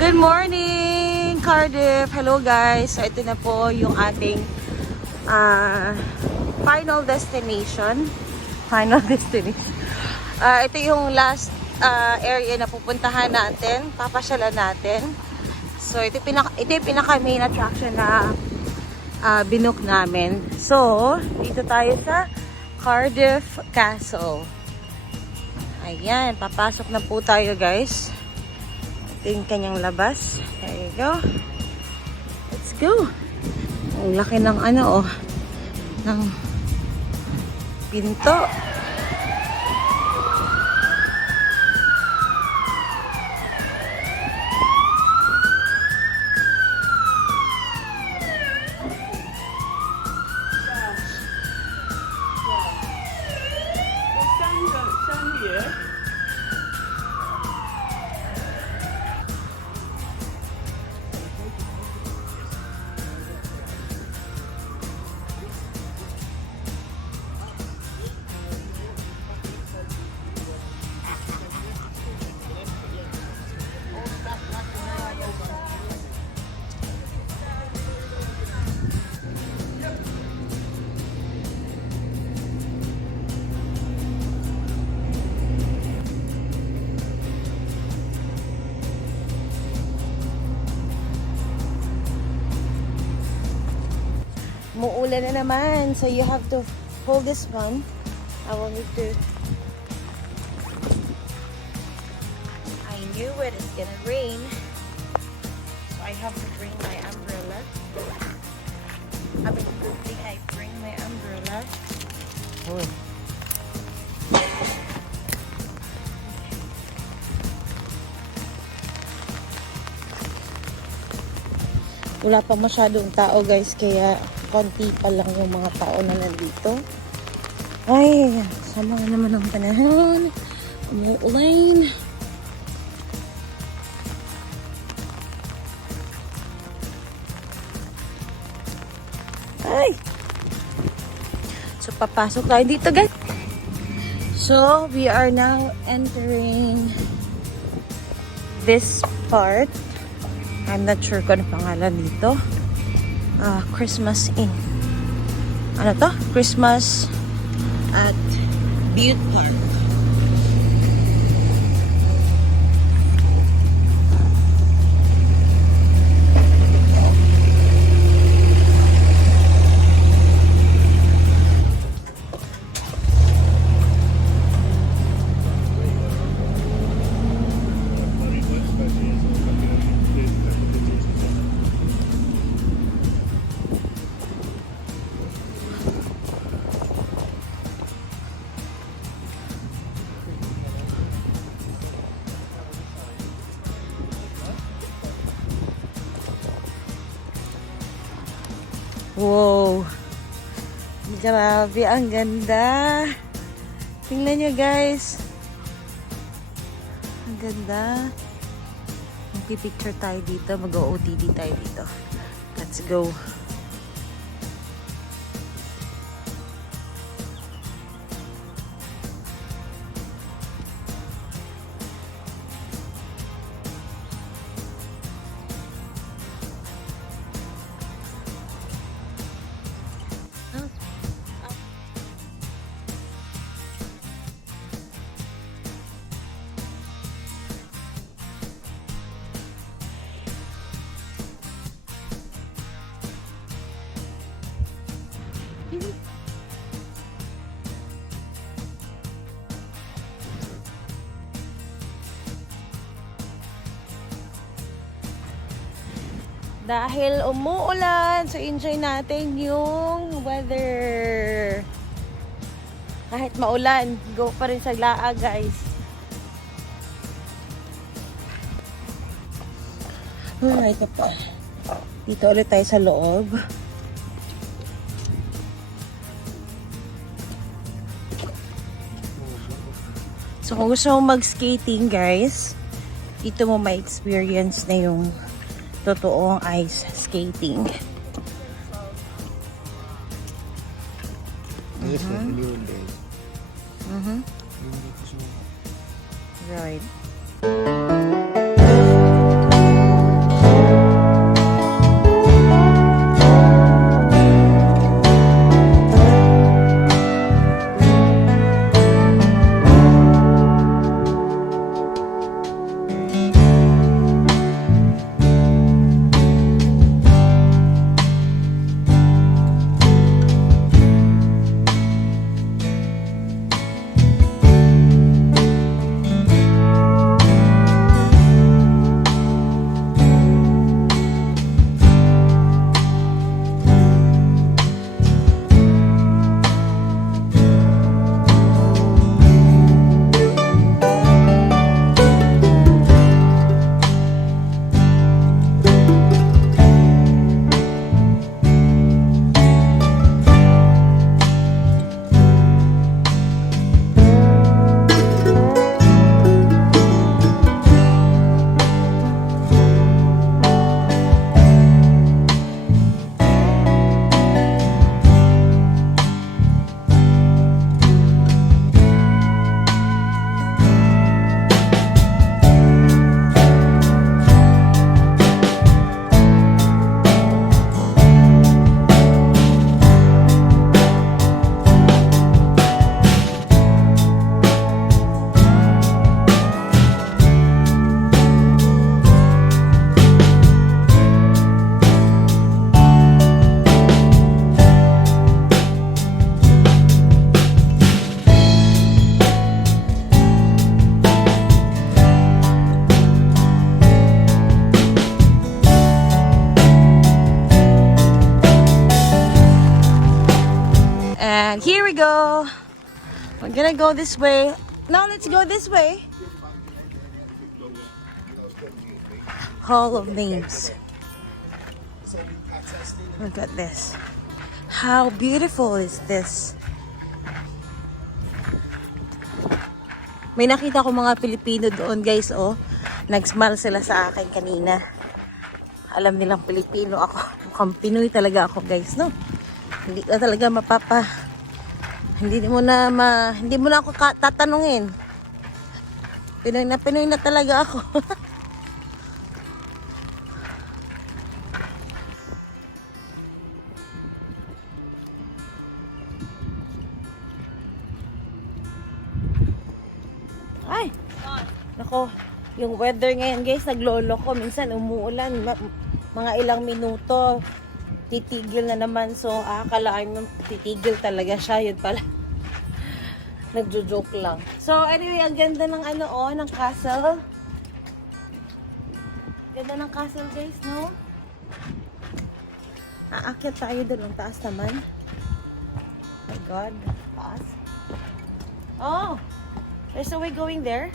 Good morning, Cardiff! Hello guys! So ito na po yung ating final destination. Final destination. Ito yung last area na pupuntahan natin. Papasyalan natin. So ito yung pinaka main attraction na binook namin. So, dito tayo sa Cardiff Castle. Ayan, papasok na po tayo guys. Ito yung kanyang labas. There you go. Let's go. Ang laki ng ng pinto. Muulan na naman, so you have to hold this one. I will need to. I knew it is gonna rain, so I have to bring my umbrella. I mean, good thing I bring my umbrella. Oh. Wala pa masyadong tao guys, kaya konti pa lang yung mga tao na nandito. Ay, sama naman ang panahon. Umuulan. Ay! So, papasok tayo dito guys. So, we are now entering this part. I'm not sure kung ano pangalan dito. Christmas Inn. Ano to? Christmas at Butte Park. Wow! Grabe, ang ganda! Tingnan nyo guys! Ang ganda! Magpipicture tayo dito, mag-OOTD tayo dito. Let's go! Dahil umuulan, so enjoy natin yung weather. Kahit maulan, go pa rin sa Glaa, guys. Alright, pa. Dito ulit tayo sa loob. So kung gusto mo mag-skating, guys, dito mo ma-experience na yung totoong ice skating. Right. gonna go this way. Now let's go this way. Hall of Names. Look at this. How beautiful is this? May nakita ko mga Pilipino doon, guys, oh. Nag-smile sila sa akin kanina. Alam nilang Pilipino ako. Mukhang Pinoy talaga ako, guys, no? Hindi ka talaga hindi mo na ako tatanungin. Pinoy na talaga ako. Ay! Nako, yung weather ngayon, guys, naglolo ko. Minsan umuulan, mga ilang minuto, titigil na naman. So, akalain mo, titigil talaga siya. Yun pala. Nagjo-joke lang. So, anyway, ang ganda ng ng castle. Ganda ng castle, guys, no? Aakyat tayo doon. Ang taas naman. Oh my God. Taas. Oh! There's a way going there.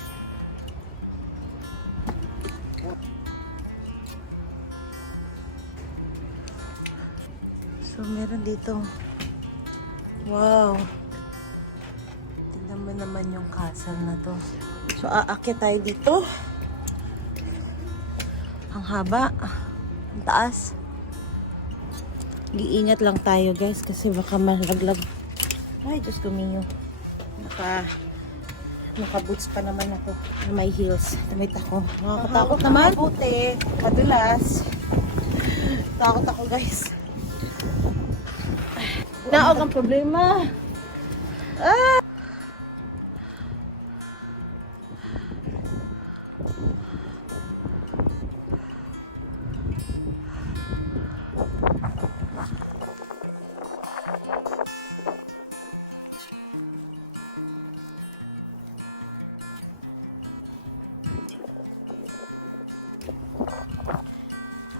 So, meron dito. Wow. Tignan mo naman yung castle na to. So, aakyat tayo dito. Ang haba. Ang taas. Giingat lang tayo, guys, kasi baka malaglag. Ay, Diyos ko minyo. Naka-boots pa naman ako. May heels. Damit ako. Nakakatakot naman. Buti. Madulas. Takot ako, guys. Naog ang problema. Ah!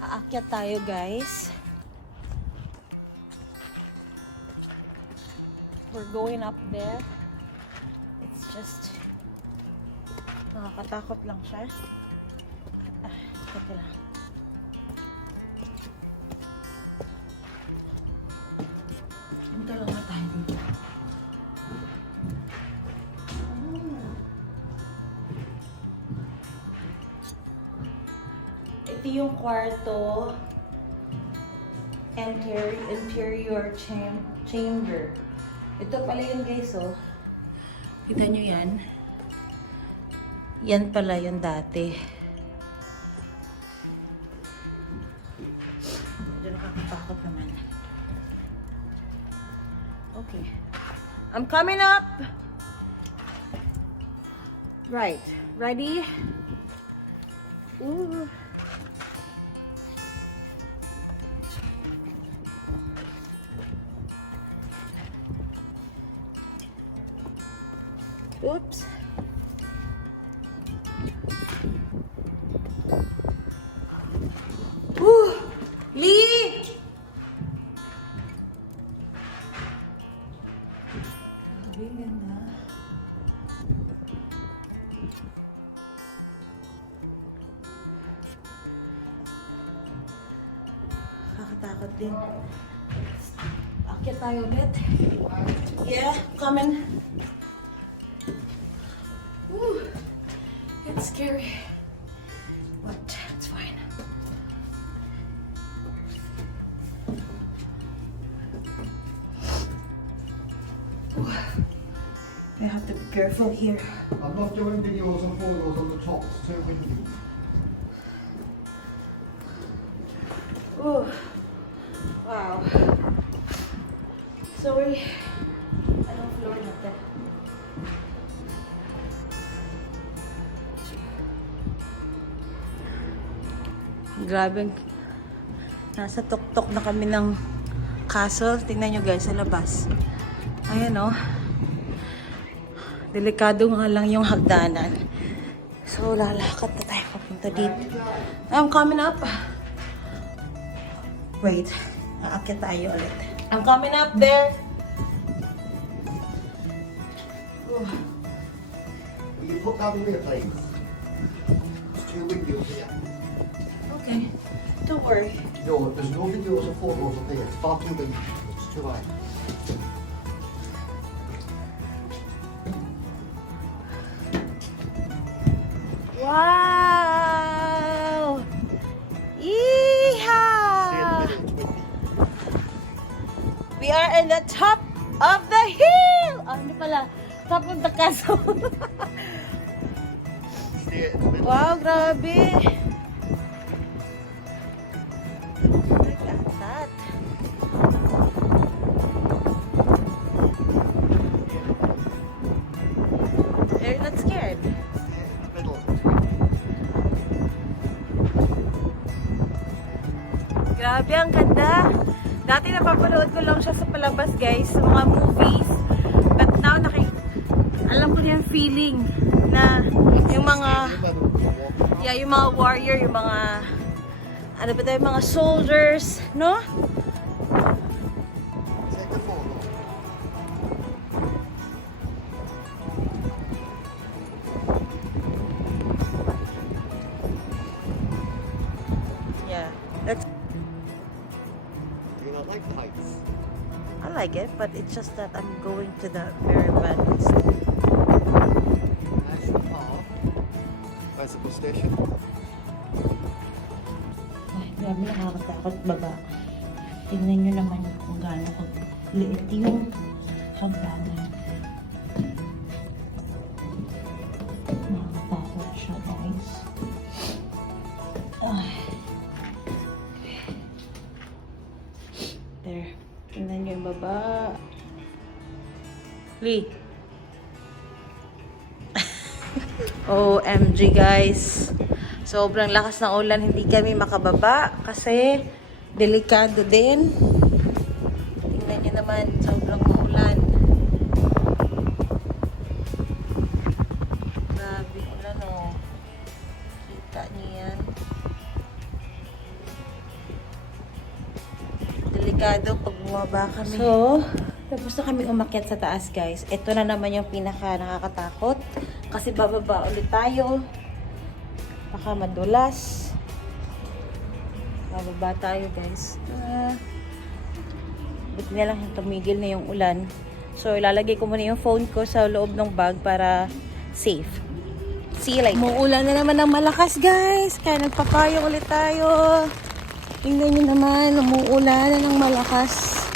Aakyat tayo, guys. We're going up there. It's just nakakatakot lang siya. Teka lang. Punta lang na tayo dito. Ito yung kwarto. Interior chamber. Ito pala yun, guys, oh. Kita nyo yan? Yan pala yung dati. Medyo nakakatakot naman. Okay. I'm coming up! Right. Ready? Ooh. Oops. Lee! Grabe, ganda. Kakatakot din. Akyat tayo ulit. Yeah, coming. It's scary, but it's fine. Ooh. I have to be careful here. I'm not doing videos and photos on the top, it's too windy. Ooh. Wow. Sorry. Anong floor natin? Grabe. Nasa tuktok na kami ng castle. Tingnan nyo, guys, sa labas. Ayan, oh. Delikado nga lang yung hagdanan. So, lalakad na tayo papunta dito. I'm coming up. Wait. Aakyat tayo ulit. I'm coming up there. You put that away, please. It's too windy up here. Okay. Don't worry. No, there's no videos or photos up here. It's far too windy. It's too high. Wow! See Yeehaw! in the middle, it's windy. We are in the top of the hill! Ano pala? Top of the castle. Stay in the middle. Wow, grabe! Look at that. You're not scared? Stay in the middle. It's windy. Grabe, ang ganda. Dati napapanood ko lang siya sa palabas, guys, sa mga movies. But now, alam ko na yung feeling na yung mga, yung mga warrior, yung mga, ano ba tayo, mga soldiers, no? Take a photo. Yeah, that's, Do you not like the heights? I like it, but it's just that I'm going to the very bad place. National Park. Bicycle station. Ay, grabe, nakakatakot baba. Tingnan nyo naman kung gaano liit yung hagdanan. Nakakatakot siya, guys. Ay. There. Tingnan nyo yung baba. Lee. OMG, guys. Sobrang lakas ng ulan, hindi kami makababa kasi delikado din. Tingnan nyo naman, sobrang ulan. Grabe ulan, oh. Kita nyo yan. Delikado pag bumaba kami. So, tapos na kami umakyat sa taas, guys. Ito na naman yung pinaka nakakatakot. Kasi bababa ulit tayo. Baka madulas. Bababa tayo, guys. Buti na lang tumigil na yung ulan. So, ilalagay ko muna yung phone ko sa loob ng bag para safe. See you later. Umuulan na naman ng malakas, guys. Kaya nagpapayong ulit tayo. Tingnan nyo naman, umuulan na ng malakas.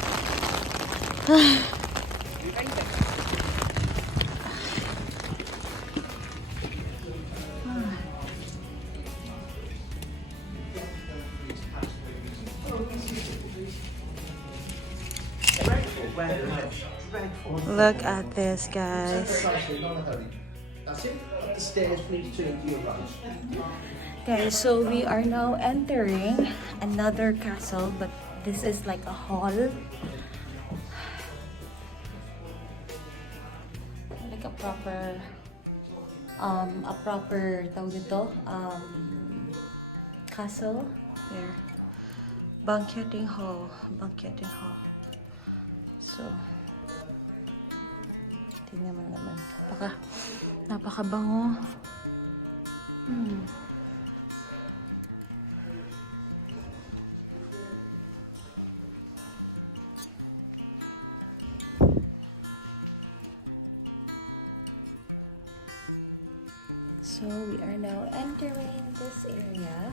Look at this, guys. That's it. Up the stairs, please turn to your right. Guys, so we are now entering another castle, but this is like a hall. Like a proper tawag dito, castle. There. Banqueting hall. So, tingnan mo naman. Napakabango. So we are now entering this area.